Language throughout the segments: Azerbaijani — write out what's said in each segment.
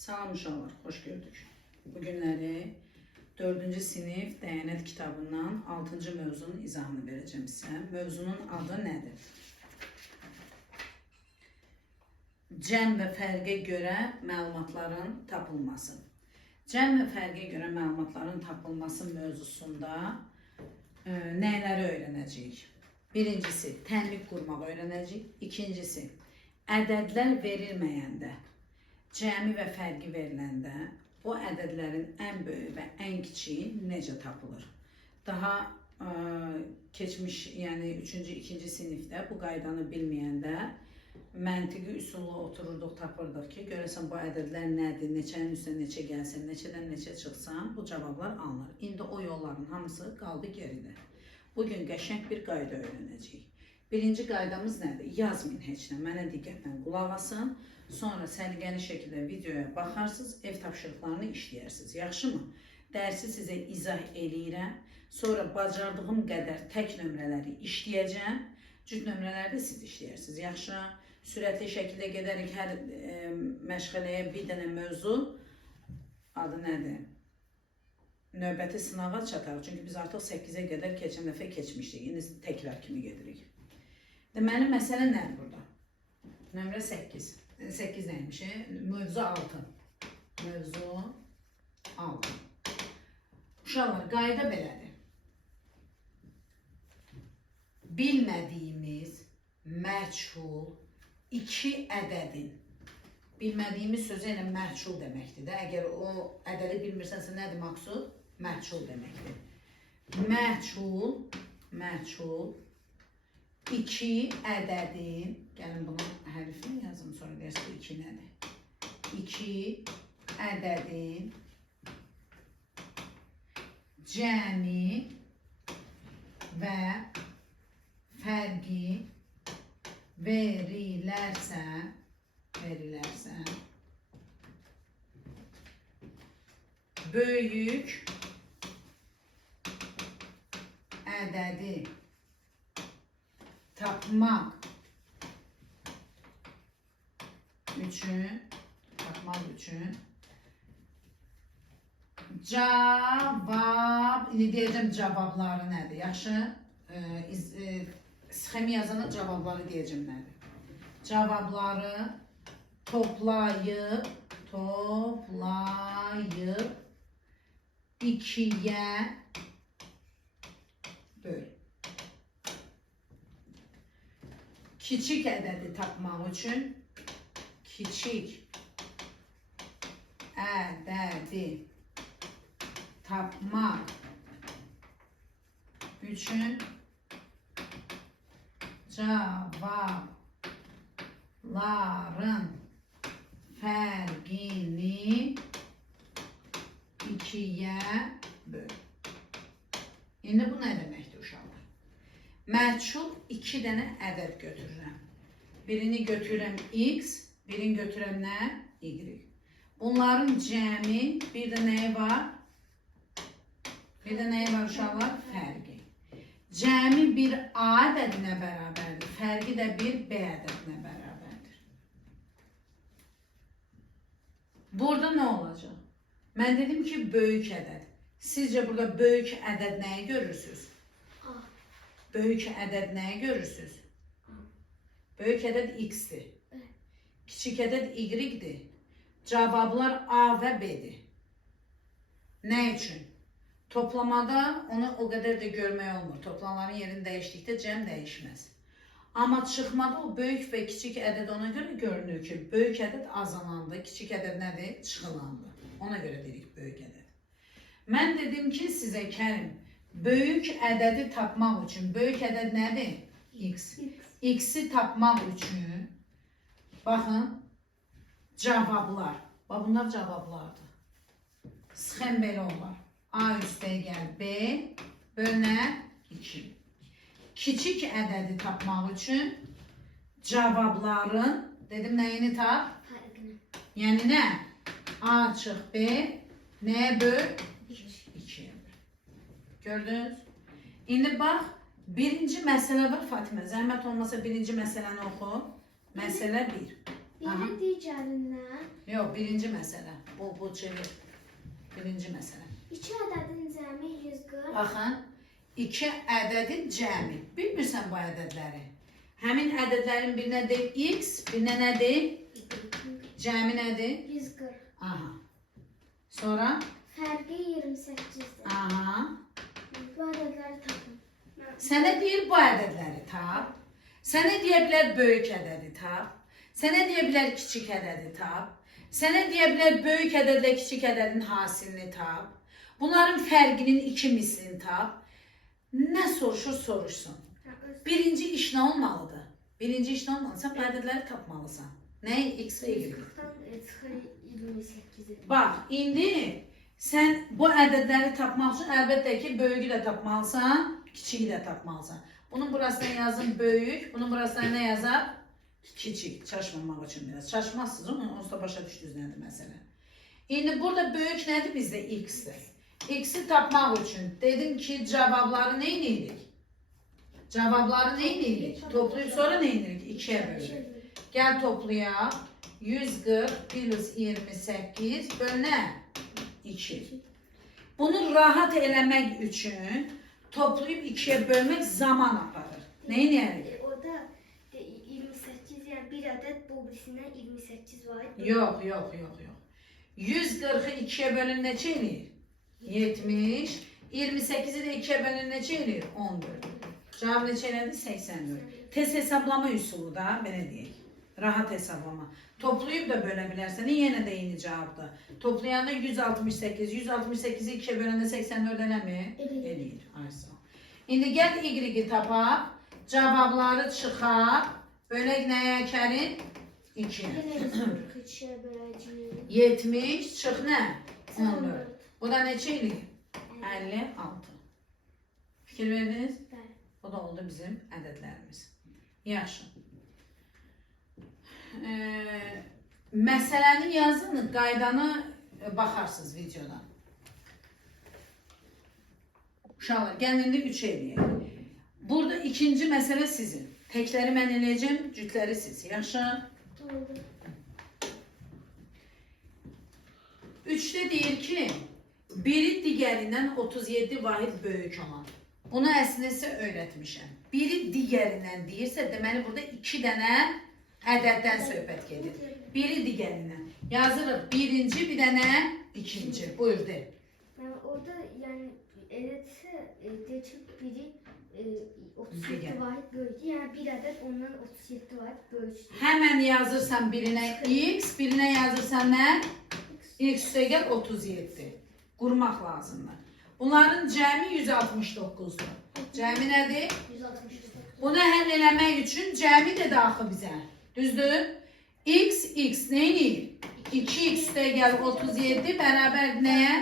Salam uşaqlar, xoş gördük. Bugünləri 4-cü sinif Dəyanət kitabından 6-cı mövzunun izahını verəcəm sizə. Mövzunun adı nədir? Cəm və fərqə görə məlumatların tapılması. Cəm və fərqə görə məlumatların tapılması mövzusunda nələri öyrənəcəyik? Birincisi, tənbih qurmaq öyrənəcəyik. İkincisi, ədədlər verilməyəndə, cəmi və fərqi veriləndə o ədədlərin ən böyük və ən kiçiyi necə tapılır? Daha keçmiş, yəni 3-cü, 2-ci sinifdə bu qaydanı bilməyəndə məntiqi üsulla otururduq, tapırdıq ki, görəsən bu ədədlər nədir, neçənin üstünə neçə gəlsin, neçədən neçə çıxsan bu cavablar alınır. İndi o yolların hamısı qaldı geridə. Bugün qəşəng bir qayda öyrənəcəyik. Birinci qaydamız nədir? Yazmayın heç nə, mənə diqqətlə qulaq asın. Sonra səliqəli şəkildə videoya baxarsınız, ev tapşırıqlarını işləyərsiniz. Yaxşımı? Dərsi sizə izah eləyirəm. Sonra bacardığım qədər tək nömrələri işləyəcəm. Cüt nömrələri də siz işləyərsiniz. Yaxşı? Sürətli şəkildə gedərik hər məşğələyə bir dənə mövzu. Adı nədir? Növbəti sınava çatarıq. Çünki biz artıq 8-ə qədər keçən dəfə keçmişdik. İndi təkrar kimi gedirik. Deməli, məsələ nədir burada? Nömrə 8. 8 neymiş? Mövzu 6. Mövzu 6. Uşaqlar, qayda belədir. Bilmədiyimiz məchul 2 ədədin. Bilmədiyimiz sözü elə məchul deməkdir də. Əgər o ədədi bilmirsənsə nədir məqsud? Məchul deməkdir. Məchul 2 ədədin, gəlin bunun hərfini yazım, sonra deyərsiniz 2 nədir? 2 ədədin cəmi və fərqi verilərsə böyük ədədi tapmaq üçün cavab, indi deyəcəm cavabları nədir? Yaxşı, sxemi yazana cavabları deyəcəm nədir? Cavabları toplayıb 2-yə böl. Kiçik ədədi tapmaq üçün cavabların fərqini 2-yə böl. İndi bu nə deməkdir uşaqlar? Məchul 2 dənə ədəd götürürəm. Birini götürürəm x, birini götürürəm nə? Y. Bunların cəmi, bir də nəyi var? Bir də nəyi var uşaqlar? Fərqi. Cəmi bir A ədədinə bərabərdir. Fərqi də bir B ədədinə bərabərdir. Burada nə olacaq? Mən dedim ki, böyük ədəd. Sizcə burada böyük ədəd nəyi görürsünüz? A. Böyük ədəd nəyi görürsünüz? Böyük ədəd x-dir. Kiçik ədəd y-dir. Cavablar A və B-dir. Nə üçün? Toplamada onu o qədər də görmək olmur. Toplamların yerini dəyişdikdə cəm dəyişməz. Amma çıxmada o böyük və kiçik ədəd ona görə görünür ki, böyük ədəd azalanda, kiçik ədəd nədir? Çıxılandı. Ona görə dedik böyük ədəd. Mən dedim ki, sizə Kərim, böyük ədədi tapmaq üçün, böyük ədəd nədir? X. X-i tapmaq üçün, baxın, cavablar. Bax, bunlar cavablardır. Sxem belə olar. A üstəyə gəl B, bölünə 2. Kiçik ədədi tapmaq üçün cavabların, dedim nəyini tap? Fərqini. Yəni nə? A çıx B, nəyə böl? 2-yə böl. Gördünüz? İndi bax, birinci məsələ var Fatimə. Zəhmət olmasa birinci məsələni oxu. Məsələ 1. Biri digərindən. Yox, birinci məsələ. Bu çevir. Birinci məsələ. 2 ədədin cəmi 140. Baxın, 2 ədədin cəmi. Bilmirsən bu ədədləri. Həmin ədədlərin birinə deyil x, birinə nə deyil? Cəmi nədir? 140. Aha. Sonra? Fərqi 28-dir. Aha. Bu ədədləri tapın. Sənə deyir bu ədədləri tap. Sənə deyə bilər böyük ədədi tap. Sənə deyə bilər kiçik ədədi tap. Sənə deyə bilər böyük ədədlə kiçik ədədin hasilini tap. Bunların fərqinin 2 mislini tap. Nə soruşur soruşsun. Birinci iş nə olmalıdır? Birinci iş nə olmalıdır? Sən bu ədədləri tapmalısan. Nəyi? X və Y. 28-dir. Bax, indi sən bu ədədləri tapmaq üçün əlbəttə ki, böyüyü də tapmalısan, kiçiyi də tapmalısan. Bunun burasına yazın böyük, bunun burasına nə yazar? Kiçik. Çaşmamaq üçün biraz. Çaşmazsınız, onsuz da başa düşdünüz nədir məsələ. İndi burada böyük nədir bizdə? X-dir. X-i tapmaq üçün dedim ki, cavabları nə edirik? Cavabları nə edirik? Toplayıb sonra nə edirik? 2'ye bölürük. Gəl toplayaq. 140 plus 28 bölünə 2. Bunu rahat eləmək üçün toplayıb 2'ye bölmək zaman aparır. Nə edirik? Orada 28, yəni bir ədəd bu birisindən 28 var. Yox. 140'ı 2'ye bölün neçə eləyir? 70. 28'i də 2'ye bölün neçə eləyir? 14. Cavab neçə elədi? 84. Tez hesablama üsulu da, belə deyək. Rahat hesablama. Toplayıb da bölə bilərsən, yenə də eyni cavabdır. Toplayanda 168. 168'i 2'ye böləndə 84 eləmir? Eləyir. Aysa. İndi gəl Y-i tapaq. Cavabları çıxaq. Bölək nəyə Kərim? 2'ye. 2'ye böləcəyik. 70 çıx nə? 14. Bu da neçə eləyir? 56. Fikir verdiniz? Bəli. Bu da oldu bizim ədədlərimiz. Yaxşı. Məsələni yazın, qaydanı baxarsınız videodan. Uşaqlar, gəlin indi 3 eləyək. Burada ikinci məsələ sizin. Təkləri mən eləyəcəm, cütləri siz. Yaxşı? Oldu. 3'də deyir ki, biri digərindən 37 vahid böyük olan. Bunu əslində sizə öyrətmişəm. Biri digərindən deyirsə, deməli burada 2 dənə ədəddən söhbət gedir. Biri digərindən. Yazırıq birinci, bir dənə ikinci. Buyur de. Yəni orada yəni elədirsə deyir ki, biri 37 vahid böyükdür. Yəni bir ədəd ondan 37 vahid böyükdür. Həmən yazırsan birinə x, birinə yazırsan nə? X üstəgəl 37. Qurmaq lazımdır. Bunların cəmi 169'dur. Cəmi nədir? 169. Bunu həll eləmək üçün cəmi də daxil bizə. Düzdür? X nə edir? 2x üstəgəl 37 bərabər nəyə?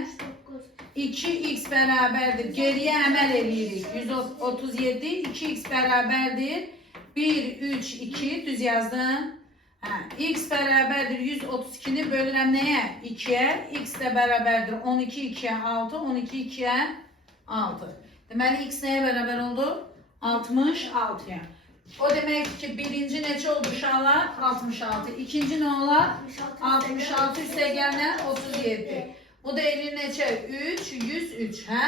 2x bərabərdir. Geriyə əməl edirik. 137, 2x bərabərdir. 1, 3, 2, düz yazdım. X bərabərdir 132'ni bölürəm nəyə? 2'ye. X də bərabərdir 12, 2'ye 6, 12, 2'ye 6. Deməli, x nəyə bərabər oldu? 66'ya. O demək ki, birinci neçə oldu uşaqlar? 66. İkinci nə olar? 66 üstəgəllər 37. Bu da eləyir neçə? 3, 103, hə?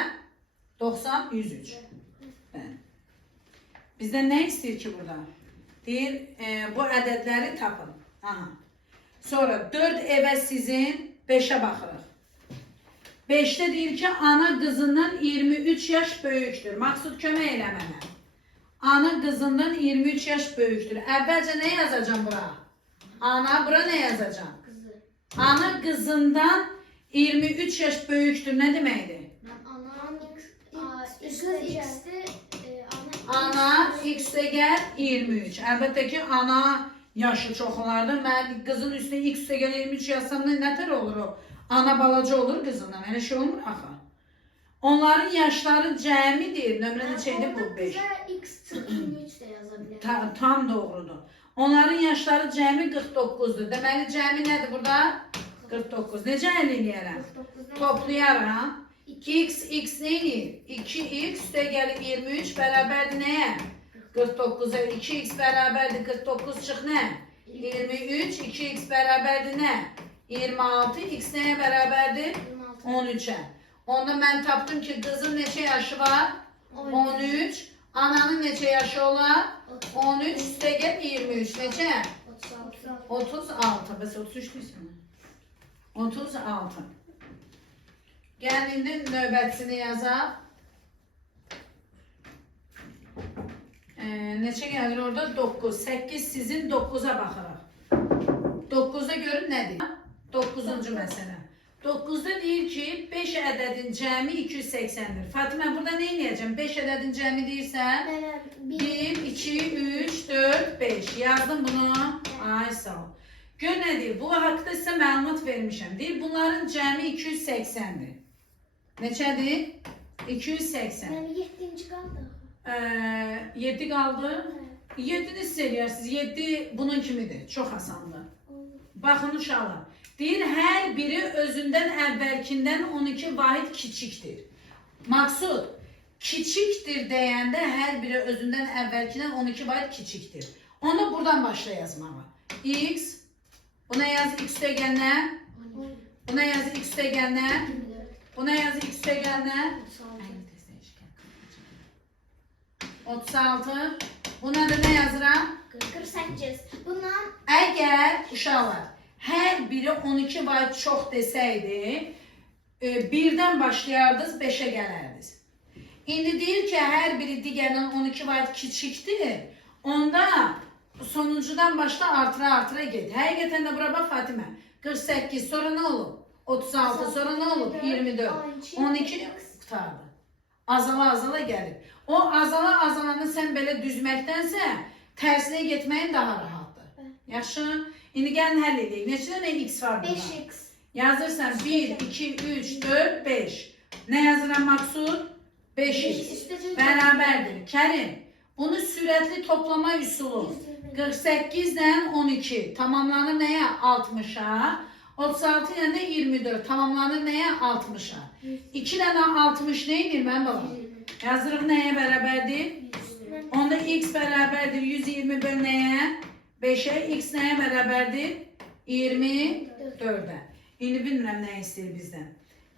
90, 103. Bizdən nə istəyir ki burada? Deyir, bu ədədləri tapın. Aha. Sonra 4 evə sizin 5'e baxırıq. 5'te deyir ki, ana qızından 23 yaş böyükdür. Maksud kömək elə mənə. Ana qızından 23 yaş böyükdür. Əvvəlcə nə yazacağım bura? Ana, bura nə yazacağım? Ana qızından 23 yaş böyükdür. Nə deməkdir? Ana x üstəgəl 23. Əlbəttə ki, ana yaşı çox olardı. Mən qızın üstünə x üstəgəl 23 yazsam nətər olur o? Ana balaca olur qızından. Elə şey olmur axı. Onların yaşları cəmidir. Nömrə neçəydi bu? 5. X 23 də yaza bilər. Tam doğrudur. Onların yaşları cəmi 49'dur. Deməli cəmi nədir burada? 49. Necə əldə eləyərəm? Toplayaram. X nə edir? 2x üstəgəl 23 bərabərdir nəyə? 49'a 2x bərabərdir 49 çıx nə? 23. 2x bərabərdir nə? 26. X nəyə bərabərdir? 26. 13'e. Onda mən tapdım ki, qızın neçə yaşı var? 13. Ananın neçə yaşı olar? 13 üstə gəl 23. Neçə? 36. 36. Bəs 33 deyirsən. 36. Gəl indi növbətisini yazaq. Neçə gəlir orada? 9. 8 sizin 9'a baxırıq. 9'da görün nədir? 9-cu məsələ. 9'da deyir ki, 5 ədədin cəmi 280'dir. Fatimə, burada nə edəcəm? 5 ədədin cəmi deyirsən? 1, 2, 3, 4, 5. Yazdım bunu. Ay, sağ ol. Gör nə deyir? Bu haqda sizə məlumat vermişəm. Deyir, bunların cəmi 280'dir. Neçədir? 280. Yəni 7-ci qaldı. 7 qaldı. 7'ni siz edirsiniz. 7 bunun kimidir. Çox asandır. Baxın uşaqlar. Deyir, hər biri özündən əvvəlkindən 12 vahid kiçikdir. Maksud, kiçikdir deyəndə hər biri özündən əvvəlkindən 12 vahid kiçikdir. Onu buradan başla yazmağa. X, buna yaz x üstə gəlnə. Buna yaz x üstə gəlnə. Buna yaz x üstə gəlnə. 36. Buna da nə yazıram? 48. Bundan Əgər uşaqlar hər biri 12 vahid çox desəydi, 1-dən başlayardınız, 5'ə gələrdiniz. İndi deyir ki, hər biri digərindən 12 vahid kiçikdir. Onda sonuncudan başla artıra get. Həqiqətən də bura bax Fatimə. 48 sonra nə olub? 36 sonra nə olub? 24. 12 qutardı. Azala gəlib. O azala sən belə düzməkdənsə tərsinə getməyin daha rahatdır. Yaxşı? İndi gəlin həll edək. Neçə dənə x var burada? 5x. Yazırsan 1, 2, 3, 4, 5. Nə yazıram Maksud? 5x. Bərabərdir. Kərim, bunu sürətli toplama üsulu. 48'dən 12 tamamlanır nəyə? 60'a. 36 ilə də 24 tamamlanır nəyə? 60'a. 2 dənə 60 neydir mən balam? Yazırıq nəyə bərabərdir? Onda x bərabərdir 120 böl nəyə? 5'e. X nəyə bərabərdir? 24'ə. İndi bilmirəm nə istəyir bizdən.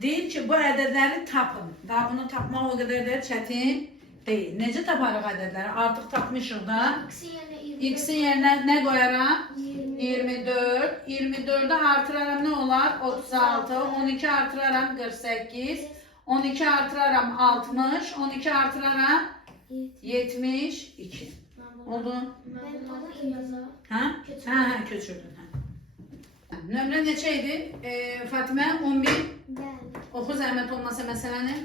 Deyir ki, bu ədədləri tapın. Daha bunu tapmaq o qədər də çətin deyil. Necə taparıq ədədləri? Artıq tapmışıq da. X'in yerinə nə qoyaram? 24. 24'ü artıraram nə olar? 36. 12 artıraram 48. 12 artıraram 60. 12 artıraram 72. Oldu. Ha? Ha, köçürdün. Nömrə neçə idi? Fatimə 11. Oxu zəhmət olmasa məsələni.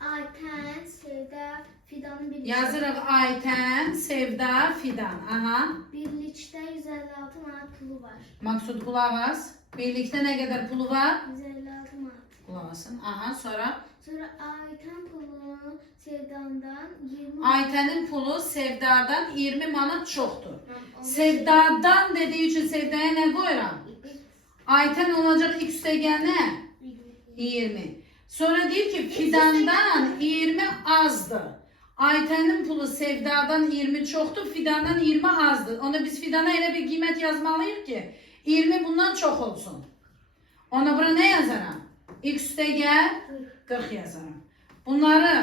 Aytən, Sevda, Fidanın birlikdə. Yazırıq Aytən, Sevda, Fidan. Aha. Birlikdə 156 manat pulu var. Maksud qulaq as. Birlikdə nə qədər pulu var? 156 manat. Qulaq asın. Aha, sonra? Sonra Aytən pulunu Sevdandan 20 Aytənin pulu Sevdadan 20 manat çoxdur. Sevdadan dediği üçün Sevdaya nə qoyuram? Aytən olacaq x üstə gəl nə? 20. Sonra deyir ki Fidandan 20 azdır. Aytənin pulu Sevdadan 20 çoxdur, Fidandan 20 azdır. Onda biz Fidana elə bir qiymət yazmalıyıq ki 20 bundan çox olsun. Ona bura nə yazaram? X üstə gəl 40 yazaram. Bunları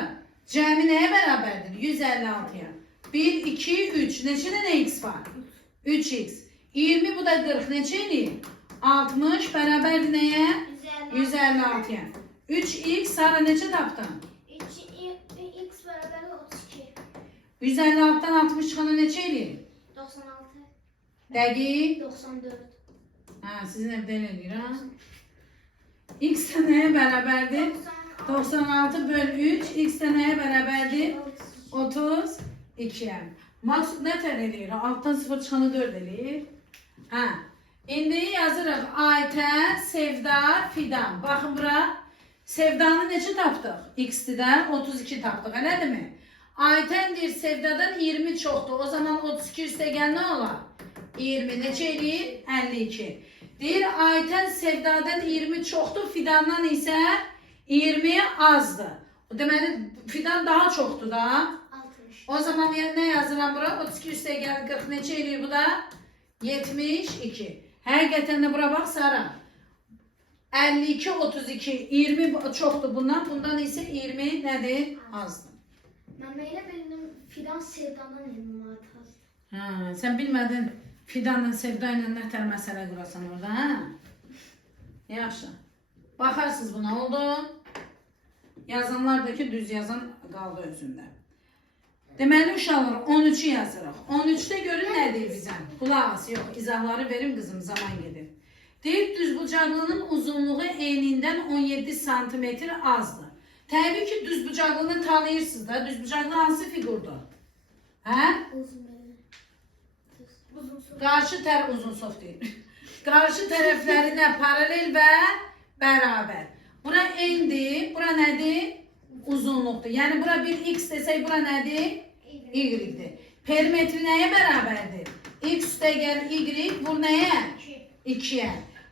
cəmi nəyə bərabərdir? 156'ya. 1, 2, 3. Neçə dənə x var? 3x. 20 bu da 40. Neçə eləyir? 60 bərabərdir nəyə? 156'ya. 3x sonra neçə tapdın? X bərabər 32. 156'dan 60 çıxana neçə eləyir? 96. Dəqiq. 94. Ha, sizin evdə elə eləyir ha? X nəyə bərabərdir? 96 böl 3. X nəyə bərabərdir? 32'ye. Maksud nə tər eləyir? Altdan 0 çıxanı 4 eləyir. Ha. İndi yazırıq Aytən, Sevda, Fidan. Baxın bura. Sevdanı neçə tapdıq? X-dən 32 tapdıq, elədirmi? Aytəndir Sevdadan 20 çoxdur. O zaman 32 üstə gəl nə olar? 20 neçə eləyir? 52. Deyir Aytən Sevdadan 20 çoxdur, Fidandan isə 20 azdır. Deməli Fidan daha çoxdur da. 60. O zaman nə yazıram bura? 32 üstə gəl 40 neçə eləyir bu da? 72. Həqiqətən də bura bax Sara. 52, 32, 20 çoxdur bundan. Bundan isə 20 nədir? Azdır. Mən elə bildim Fidan Sevdandan 20 manat azdır. Ha, sən bilmədin Fidanla Sevda ilə nətər məsələ qurasan orada, hə? Yaxşı. Baxarsınız buna, oldu. Yazanlar da ki, düz yazan qaldı özündə. Deməli, uşaqlar 13'ü yazırıq. 13'də görün nə deyir bizə? Qulaq as, yox, izahları verim qızım, zaman gedir. Deyir, düzbucaqlının uzunluğu enindən 17 santimetr azdır. Təbii ki, düzbucaqlını tanıyırsınız da. Düzbucaqlı hansı figurdur? Hə? Qarşı tərəf uzun sof deyil. Qarşı tərəflərinə paralel və bərabər. Bura endir, bura nədir? Uzunluqdur. Yəni bura bir x desək, bura nədir? Y-dir. Perimetri nəyə bərabərdir? X üstəgəl y, vur nəyə? 2-yə.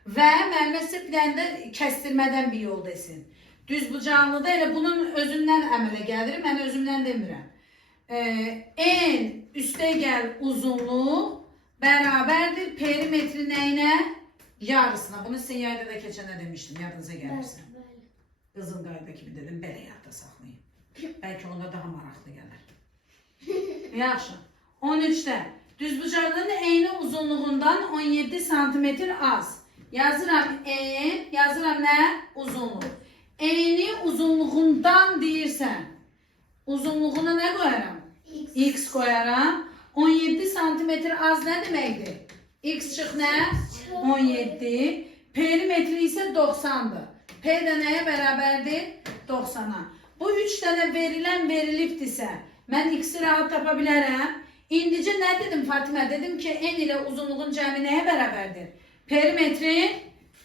Və müəllimə sizə bir dənə də kəstirmədən bir yol desin. Düzbucaqlıda elə bunun özündən əmələ gəlir, mən özümdən demirəm. En üstəgəl uzunluq bərabərdir perimetri nəyinə? Yarısına. Bunu sizin yayda da keçənə demişdim, yadınıza gəlirsə. Qızın qayda kimi dedim, belə yadda saxlayın. Bəlkə onda daha maraqlı gələr. Yaxşı. 13'də düzbucaqlının eyni uzunluğundan 17 santimetr az. Yazıram en, yazıram nə? Uzunluq. Eyni uzunluğundan deyirsən, uzunluğuna nə qoyaram? X qoyaram. 17 santimetr az nə deməkdir? X çıx nə? 17. Perimetri isə 90'dır. P də nəyə bərabərdir? 90'a. Bu 3 dənə verilibdirsə, mən X'i rahat tapa bilərəm. İndicə nə dedim Fatimə? Dedim ki, en ilə uzunluğun cəmi nəyə bərabərdir? Perimetrin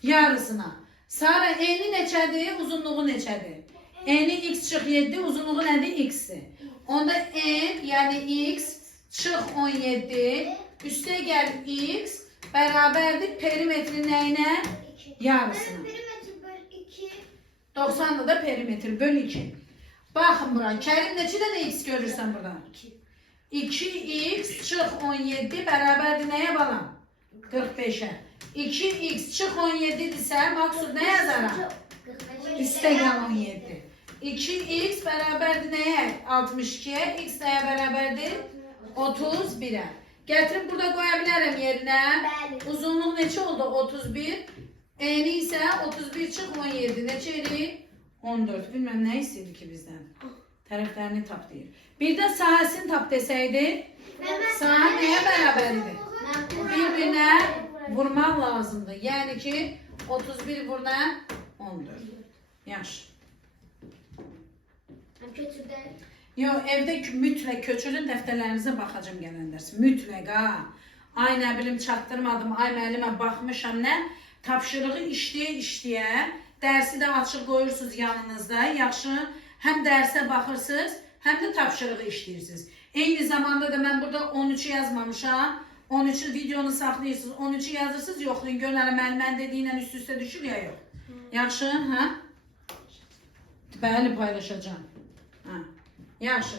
yarısına. Sonra eni neçədir? Uzunluğu neçədir? Eni x çıx 7, uzunluğu nədir? X'dir. Onda en, yəni x çıx 17, üstə gəl x bərabərdir perimetrin nəyinə? Yarısına. 90'da da perimetr böl 2. Baxın bura. Kərim neçədə də x görürsən burada? 2x çıx 17 bərabərdir nəyə balam? 45'ə. 2x çıx 17'dirsə, maksud nə yazaram? Üstə gəl 17. 2x bərabərdir nəyə? 62'yə. X nəyə bərabərdir? 31'ə. Gətirib burada qoya bilərəm yerinə. Uzunluq neçə oldu? 31. Eni isə 31 çıx 17. Neçə edir? 14. Bilməm nə istəyir ki bizdən? Tərəflərini tap deyir. Bir də sahəsini tap desəydi, sahə nəyə bərabərdir? Bir-birinə vurmaq lazımdır. Yəni ki, 31 vur nə? 14. Yaxşı. Yox, evdə mütləq köçürün dəftərlərinizə baxacam gələn dərs. Mütləq ha. Ay nə bilim çatdırmadım, ay müəllimə baxmışam nə? Tapşırığı işləyə-işləyə, dərsi də açıq qoyursunuz yanınızda. Yaxşı, həm dərsə baxırsınız, həm də tapşırığı işləyirsiniz. Eyni zamanda da mən burada 13'ü yazmamışam. 13'ü videonu saxlayırsınız, 13'ü yazırsınız, yoxlayın. Görün hələ müəllimən dediyinlə üst-üstə düşür ya yox. Yaxşı, hə? Bəli, paylaşacağım. Hə. Yaxşı.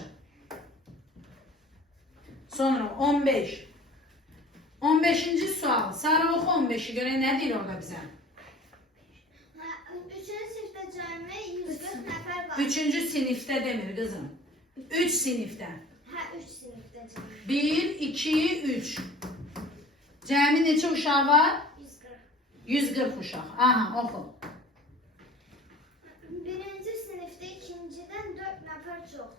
Sonra 15. 15-ci sual. Sarı oxu 15'i görək nə deyir orada bizə? 3-cü sinifdə cəmi 140 nəfər var. 3-cü sinifdə demir qızım. 3 sinifdə. Hə, 3 sinifdə cəmi. 1, 2, 3. Cəmi neçə uşaq var? 140. 140 uşaq. Aha, oxu. 1-ci sinifdə ikincidən 4 nəfər çox.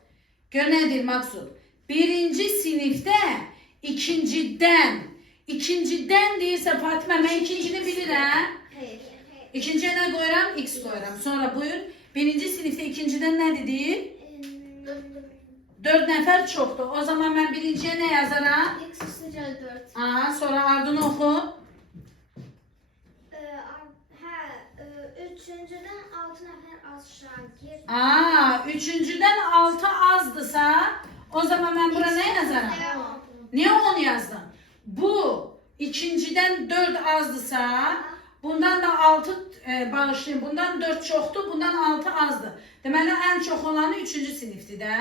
Gör nə deyir Maksud? 1-ci sinifdə ikincidən deyirsə Fatimə, mən ikincini bilirəm. Hayır. İkinciyə nə qoyuram? X qoyuram. Sonra buyur. 1-ci sinifdə ikincidən nə dedi? 4 nəfər çoxdur. O zaman mən birinciyə nə yazaram? X üstəgəl 4. Aha, sonra ardını oxu. Hə, 3-cüdən 6 nəfər az şagird. Aa, 3-cüdən 6 azdısa, o zaman mən bura nə yazaram? Niyə 10 yazdım? Bu ikincidən 4 azdısa, bundan da 6 bağışlayın. Bundan 4 çoxdur, bundan 6 azdır. Deməli, ən çox olanı 3-cü sinifdir də.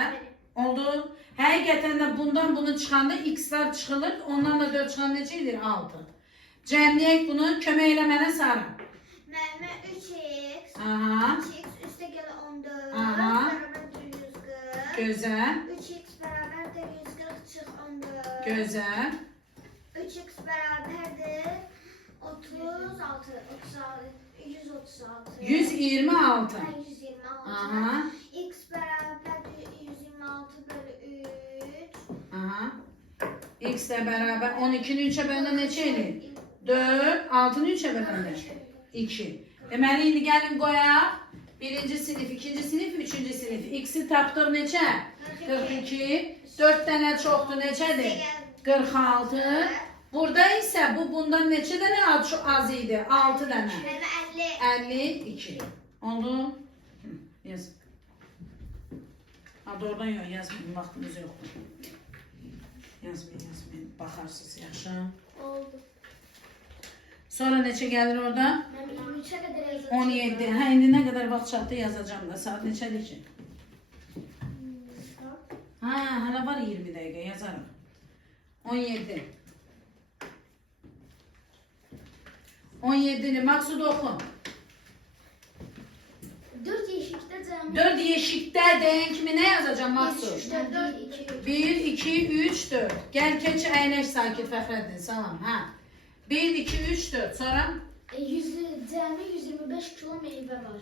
Oldu. Həqiqətən də bundan bunu çıxanda x-lar çıxılır. Ondan da 4 çıxan necə edir? 6. Cəmləyək bunu. Kömək elə mənə Sarı. Müəllimə 3 Gözəl. 3x bərabərdir 140 çıx 14. Gözəl. 3x bərabərdir 36, 136. 126. Hə, 126. Aha. X bərabərdir 126 bölü 3. Aha. X də bərabər 12-ni 3-ə böləndə neçə eləyir? 4, 6-nı 3-ə böləndə 2. Deməli, indi gəlin qoyaq. Birinci sinif, ikinci sinif, üçüncü sinif. X'i tapdıq neçə? 42. 4 dənə çoxdur, neçədir? 46. Burada isə bundan neçə dənə az idi? 6 dənə. 52. Oldu? Yaz. Ha, doğrudan yox, yazmayın, vaxtımız yoxdur. Yazmayın. Baxarsınız, yaxşı. Oldu. Sonra neçə gəlir orada? Mən 23-ə qədər yazacağım. 17. Hə, indi nə qədər vaxt çatdı yazacağım da. Saat neçədir ki? Ha, hələ var 20 dəqiqə yazarıq. 17. 17'ni Maksud oku. 4 yeşikte cami. 4 yeşikte denk mi ne yazacağım Maksud? 4, 2, 1, 2, 3, 4. Gel keç eyleş Sakit Fəxrəddin. Salam. Ha. 1, 2, 3, 4. Sonra? Cami 125 kilo meyve var.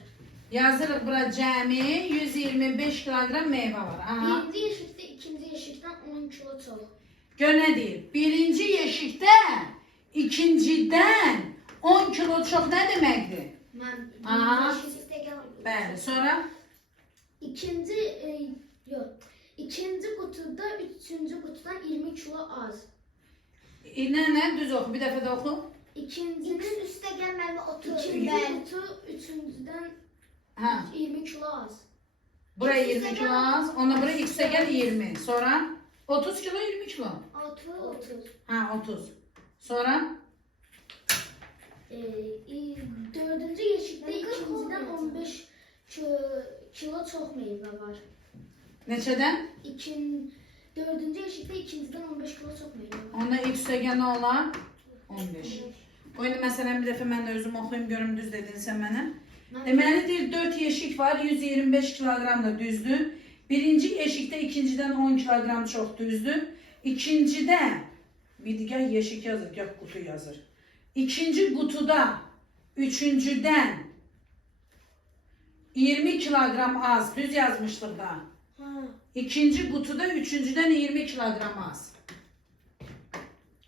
Yazırıq bura cəmi 125 kilogram meyve var. Aha. Birinci yeşikte ikinci yeşikten 10 kilo çox. Gör ne deyir? Birinci yeşikte ikinciden 10 kilo çok ne demekdir? Aha. Bəli. Sonra? İkinci kutuda üçüncü kutudan 20 kilo az. Ne? Düz oku. Bir dəfə də oku. İkincinin üstte gelmeli 30. İkinci kutu üçüncüden Ha. 20 kilo az. Buraya 20 kilo az. Ona buraya x'e gel 20. Sonra 30 kilo 20 kilo. 30. Ha 30. Sonra? Dördüncü yeşikte ikinciden 15 kilo çok meyve var. Neçədən? Dördüncü yeşikte ikinciden 15 kilo çok meyve var. Onda x'e gel ne olar? 15. Oyunu məsələn bir dəfə mən də özüm oxuyum görüm düz dedin sən mənə. Deməli deyir 4 yeşik var 125 kilogram da düzdür. Birinci yeşikte ikinciden 10 kilogram çok düzdür. İkincide bir digər yeşik yazır, gah kutu yazır. İkinci kutuda üçüncüden 20 kilogram az düz yazmıştır da. İkinci kutuda üçüncüden 20 kilogram az.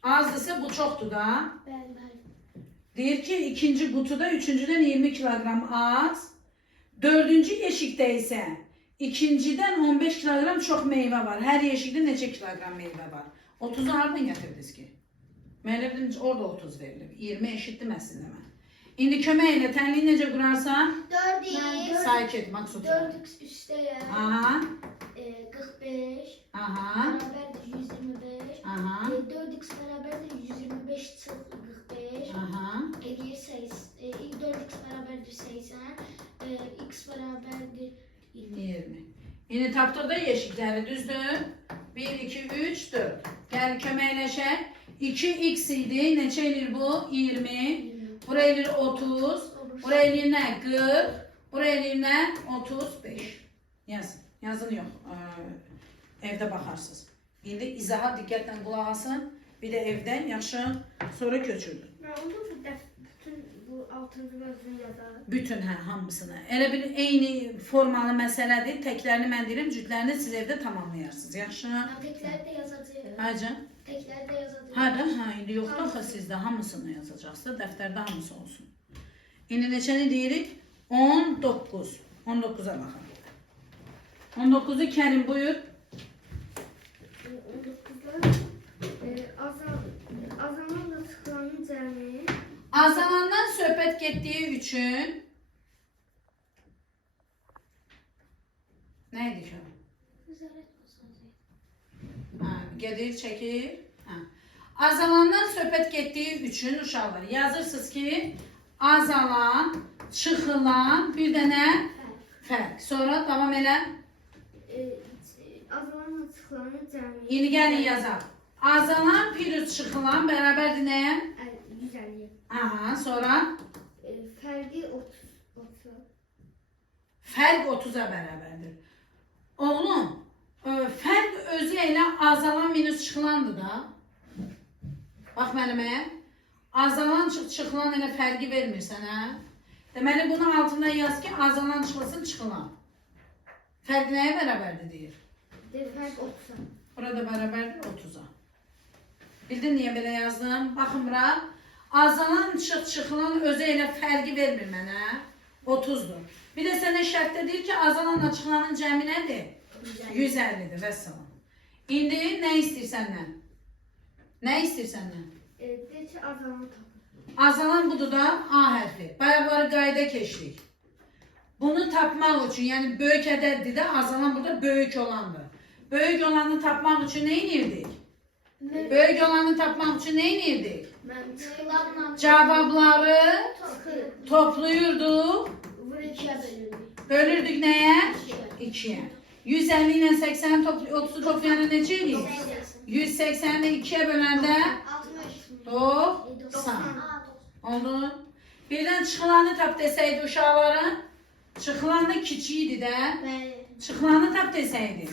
Azdırsa bu çoktu da. Deyir ki ikinci kutuda üçüncüden 20 kilogram az. Dördüncü yeşikte ise ikinciden 15 kilogram çok meyve var. Her yeşikte neçə kilogram meyve var? 30'u hardan getirdiniz ki? Mənim orada 30 verilir. 20 eşitdim əslində mən. İndi kömək elə tənliyi necə qurarsan? 4x. Sakit, Maksud. 4x üsteye. Aha. 45. Aha. Beraberdir 125. Aha. 4x beraberdir 125 çık 45. Aha. 4x beraberdir 80. X beraberdir 20. 20. İndi tapdıq da yeşikləri düzdür. 1, 2, 3, 4. Gəl köməkləşək. 2x idi. Neçə eləyir bu? 20. Buraya eləyir 30. Buraya eləyir nə? 40. Buraya eləyir nə? 35. Yazın. Yazın yox. Evdə baxarsınız. İndi izaha diqqətlə qulaq asın. Bir də evdən yaxşı sonra köçürdün. Bütün bu 6-cı mövzunu yazarım. Bütün hamısını. Elə bir eyni formalı məsələdir. Təklərini mən deyirəm, cütlərini siz evdə tamamlayarsınız. Yaxşı? Tekleri de yazacağım. Hacı? Tekleri de yazacağım. Harda? Ha, indi yoxdur axı sizdə hamısını yazacaqsınız. Dəftərdə hamısı olsun. İndi neçəni deyirik? 19. 19'a baxın. 19'u Kərim buyur. 19'da azamanla sıkılanın cəmi. Azalandan söhbət getdiyi üçün nə idi ki? Gedir, çəkir. Azalandan söhbət getdiyi üçün uşaqlar yazırsınız ki azalan, çıxılan bir dənə fərq. Sonra davam elə. Azalanla sıkılanın cəmi. İndi gəlin yazaq. Azalan plus çıxılan bərabərdir nəyə? 150. Aha, sonra Fərqi 30. fərq 30'a bərabərdir. Oğlum, Fərq özü ilə azalan minus çıxılandır da. Bax mənimə. Azalan çıxılan elə fərqi vermir sənə. Deməli bunun altında yaz ki, azalan çıxılsın çıxılan. Fərq nəyə bərabərdir deyir? Fərq 30-a. Burada bərabərdir 30-a. Bildin niyə belə yazdım? Baxın bura. Azalan çıxılan özü elə fərqi vermir mənə. 30'dur. Bir də sənə şərtdə deyir ki, azalanla çıxılanın cəmi nədir? 150'dir. Vəssalam. İndi nə istəyir səndən? Nə istəyir səndən? Deyir ki, azalanı tapın. Azalan budur da A hərfi. Bayaqları qayda keçdik. Bunu tapmaq üçün, yəni böyük ədəddir də, azalan burada böyük olandır. Böyük olanı tapmaq üçün nə edirdik? Böyük olanı tapmaq üçün nə edirdik? Cavabları toplayırdık. Bölürdük nəyə? 2'ye. 150 ilə 80'i 30'u toplayana necə eləyir? 180'i 2'ye böləndə 90. Oldu. Birdən çıxılanı tap desəydi uşaqların, çıxılan da kiçiydi də. Çıxılanı tap desəydi.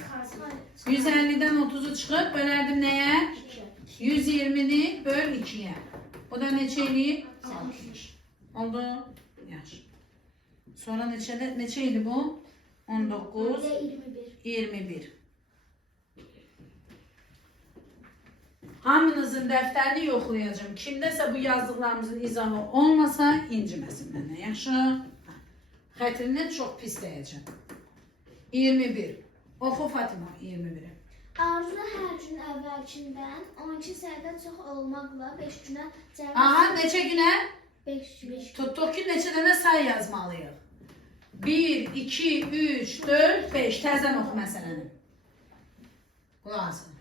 150'den 30'u çıxıb bölərdim nəyə? 120'ni böl 2'ye. Bu da neçə eləyir? 60. Oldu. Yaxşı. Sonra neçəydi bu? 19, 21. Hamınızın dəftərini yoxlayacağım. Kimdəsə bu yazdıqlarımızın izahı olmasa inciməsin mənə. Yaxşı? Xətrinə çox pis dəyəcəm. 21. Oxu Fatıma 21'i. Arzu hər gün əvvəlkindən 12 səhvə çox olmaqla 5 günə cəmi... Aha, neçə günə? 5 gün. Tutduq ki, neçə dənə say yazmalıyıq. 1, 2, 3, 4, 5. Təzən oxu məsələni. Qulaq asın.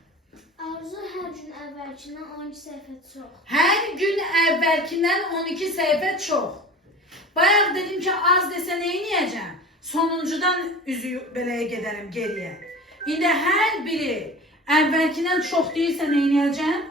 Arzu hər gün əvvəlkindən 12 səhvə çox. Hər gün əvvəlkindən 12 səhvə çox. Bayaq dedim ki, az desə nə edəcəm? Sonuncudan üzü beləyə gedərəm geriyə. İndi hər biri əvvəlkindən çox deyilsə nə edəcəm?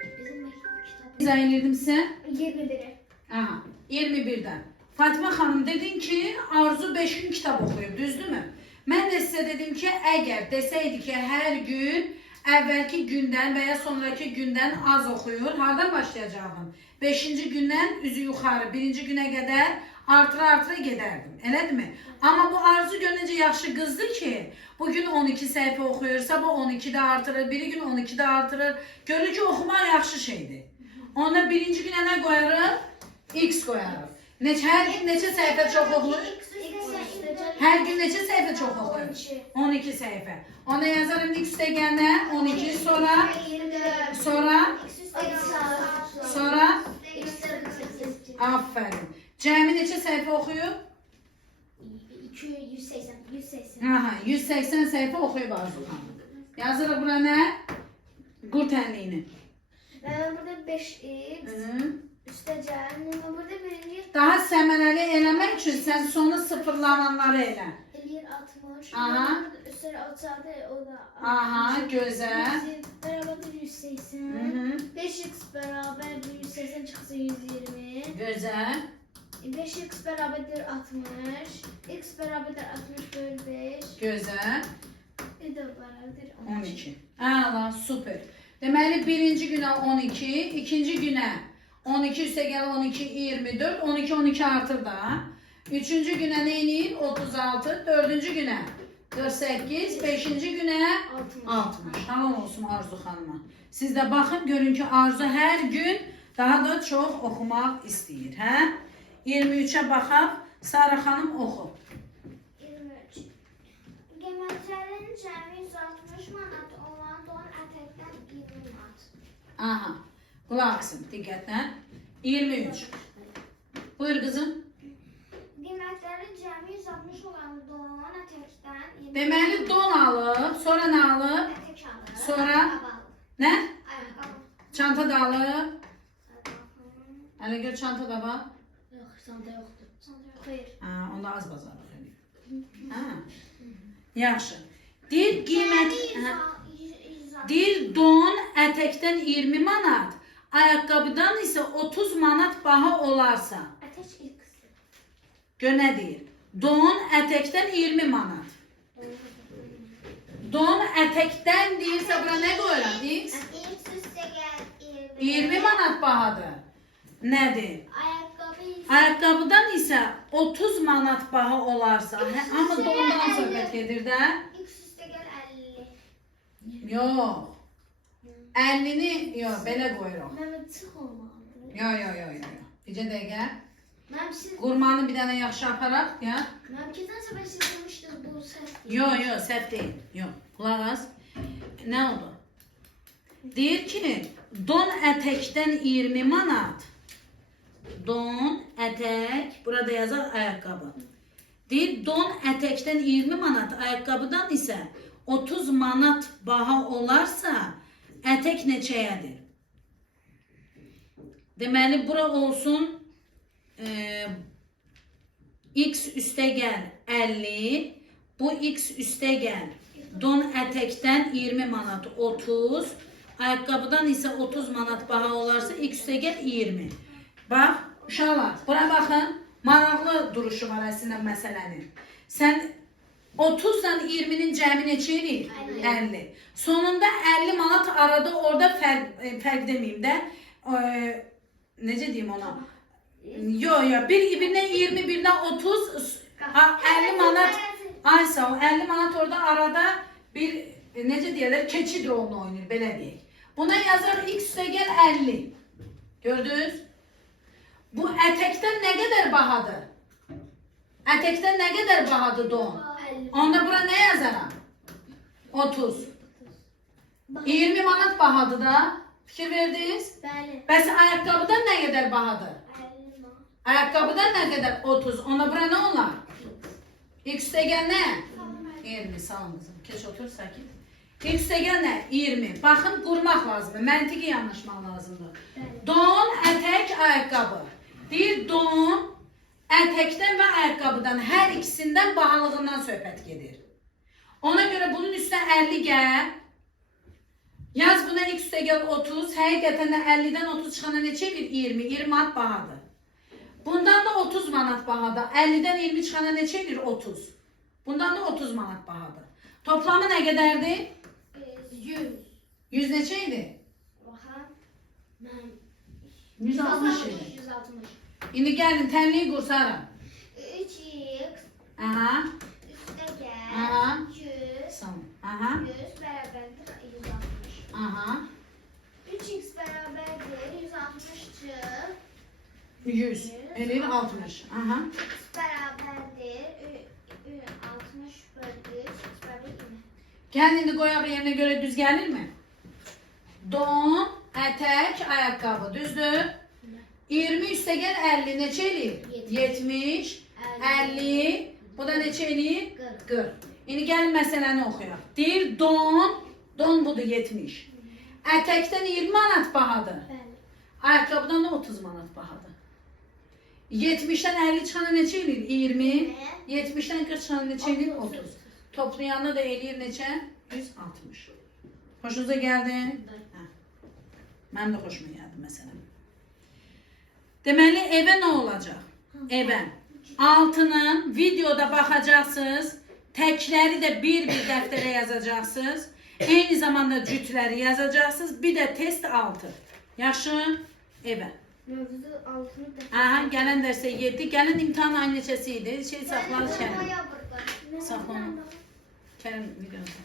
Bizim məktəb kitabı. İzah edirdim sizə. 21'e. Aha, 21'dən. Fatıma xanım dedin ki, Arzu 5 gün kitab oxuyub, düzdürmü? Mən də sizə dedim ki, əgər desəydi ki, hər gün əvvəlki gündən və ya sonraki gündən az oxuyur, hardan başlayacaqdım? 5-ci gündən üzü yuxarı, 1-ci günə qədər artıra gedərdim, elədirmi? Amma bu Arzu gör necə yaxşı qızdır ki, bugün 12 səhifə oxuyursa, bu 12'də artırır, biri gün 12'də artırır. Görür ki, oxumaq yaxşı şeydir. Ona 1-ci günə nə qoyarıq? X qoyarıq. Hər gün neçə səhifə çox oxuyur? Hər gün neçə səhifə çox oxuyur? 12 səhifə. Ona yazarım X üstəgəndə 12, sonra aferin. Cəmi neçə səhifə oxuyub? 180. Aha, 180 səhifə oxuyub Arzu xanım. Yazırıq bura nə? Qurt ənliyini. Burada 5x. Üstəcəl. Burada birinci Daha səmərəli eləmək üçün sən sonu sıfırlananları elə. eləyir 60. Aha. Üstəl 36 o da. Aha, gözəl. Bərabərdir 180. 5x bərabər 180 çıxsa 120. Gözəl. 5x bərabərdir 60. X bərabərdir 60 böl 5. Gözəl. Bir də bərabərdir 12. Əla, super. Deməli, birinci günə 12, ikinci günə 12 üstəgəl 12, 24, 12, 12 artır da. Üçüncü günə nə eləyir? 36, dördüncü günə 48, beşinci günə 60. Tamam olsun Arzu xanıma. Siz də baxın, görün ki, Arzu hər gün daha da çox oxumaq istəyir. Hə? 23'ə baxaq. Sara xanım oxu. 23. Qiymətlərin cəmi 160 manat olan don ətəkdən 20 manat. Aha. Qulaq asın, diqqətlə. 23. Buyur qızım. Qiymətlərin cəmi 160 olan don ətəkdən 20 Deməli don alıb, sonra nə alıb? ətək alır. Sonra? Ayaqqabı alır. Nə? Ayaqqabı. Çanta da alıb. Hələ gör çanta da var. Yox, çanta yoxdur. Çanta yox. Xeyr. Ha, onda az bazarlıq edir. Ha. Yaxşı. Deyir qiymət Deyir don ətəkdən 20 manat, ayaqqabıdan isə 30 manat baha olarsa. Ətək x. Gör nə deyir? Don ətəkdən 20 manat. Don ətəkdən deyirsə bura nə qoyuram? X X üstə gəl 20 manat bahadır. Nədir? Ayaqqabı Ayaqqabıdan isə 30 manat baha olarsa, amma dondan söhbət gedir də. X üstə gəl 50. Yox. 50-ni, yox, belə qoyuruq. Mənim çıx olmalıdır. Yox. Bircə dəqiqə. Mənim siz Qurmanı bir dənə yaxşı aparaq, ya. mənim keçən səfər siz demişdiniz bu səhv. Yox, səhv deyil. Yox, qulaq as. Nə oldu? Deyir ki, don ətəkdən 20 manat. Don, ətək, burada yazaq ayaqqabı. Deyir, don ətəkdən 20 manat, ayaqqabıdan isə 30 manat baha olarsa, ətək neçəyədir? Deməli, bura olsun x üstə gəl 50, bu x üstə gəl. Don ətəkdən 20 manat 30, ayaqqabıdan isə 30 manat baha olarsa, x üstə gəl 20. Bax, uşaqlar, bura baxın, maraqlı duruşu var əslində məsələnin. Sən 30-dan 20-nin cəmi neçə edir? 50. Sonunda 50 manat arada orada fərq deməyim də, necə deyim ona? Yox, birindən 20, birindən 30, 50 manat, ay sağ ol, 50 manat orada arada bir, necə deyərlər, keçid rolunu oynayır, belə deyək. Buna yazar x üstə gəl 50. Gördünüz? Bu ətəkdən nə qədər bahadır? Ətəkdən nə qədər bahadır don? Onda bura nə yazaram? 30. 20 manat bahadır da. Fikir verdiniz? Bəli. Bəs ayaqqabıdan nə qədər bahadır? 50 manat. Ayaqqabıdan nə qədər? 30. Onda bura nə olar? X üstə gəl nə? 20. Sağ olun qızım. Keç otur, sakit. X üstə gəl nə? 20. Baxın, qurmaq lazımdır. Məntiqi yanlışmaq lazımdır. Don, ətək, ayaqqabı. Deyir, don, ətəkdən və ayaqqabıdan hər ikisindən bahalığından söhbət gedir. Ona görə bunun üstünə 50 gəl. Yaz buna x üstə gəl 30. Həqiqətən də 50-dən 30 çıxana neçə edir? 20. 20 manat bahadır. Bundan da 30 manat bahadır. 50-dən 20 çıxana neçə edir? 30. Bundan da 30 manat bahadır. Toplamı nə qədərdir? 100. 100 neçə idi? Baxın. Mən 160 idi. 160. İndi gəlin, tənliyi qursaram. 3x Aha. üstə gəl Aha. 100. Son. Aha. 100 bərabərdir 160. Aha. 3x bərabərdir 160 çıx 100. Eləyir 60. Aha. x bərabərdir 60 bölü 3 x bərabər 20. Gəlin indi qoyaq yerinə görə düz gəlirmi? Don, ətək, ayaqqabı. Düzdür? 20 üstə gəl 50 neçə eləyir? 70, 50, bu da neçə eləyir? 40. İndi gəlin məsələni oxuyaq. Deyir don budur 70. Ətəkdən 20 manat bahadır. Bəli. Ayaqqabıdan da 30 manat bahadır. 70-dən 50 çıxana neçə eləyir? 20. 70-dən 40 çıxana neçə eləyir? 30. Toplayanda da eləyir neçə? 160. Xoşunuza gəldi? Hə. Mənim də xoşuma gəldi məsələn. Deməli, evə nə olacaq? Evə. Altının videoda baxacaqsınız. Təkləri də bir-bir dəftərə yazacaqsınız. Eyni zamanda cütləri yazacaqsınız. Bir də test altı. Yaxşı? Evə. Mövzu altını da. Aha, gələn dərsə 7. Gələn imtahan ay neçəsi idi? Saxladı Kərim. Boya burada. Saxla onu. Kərim videonu.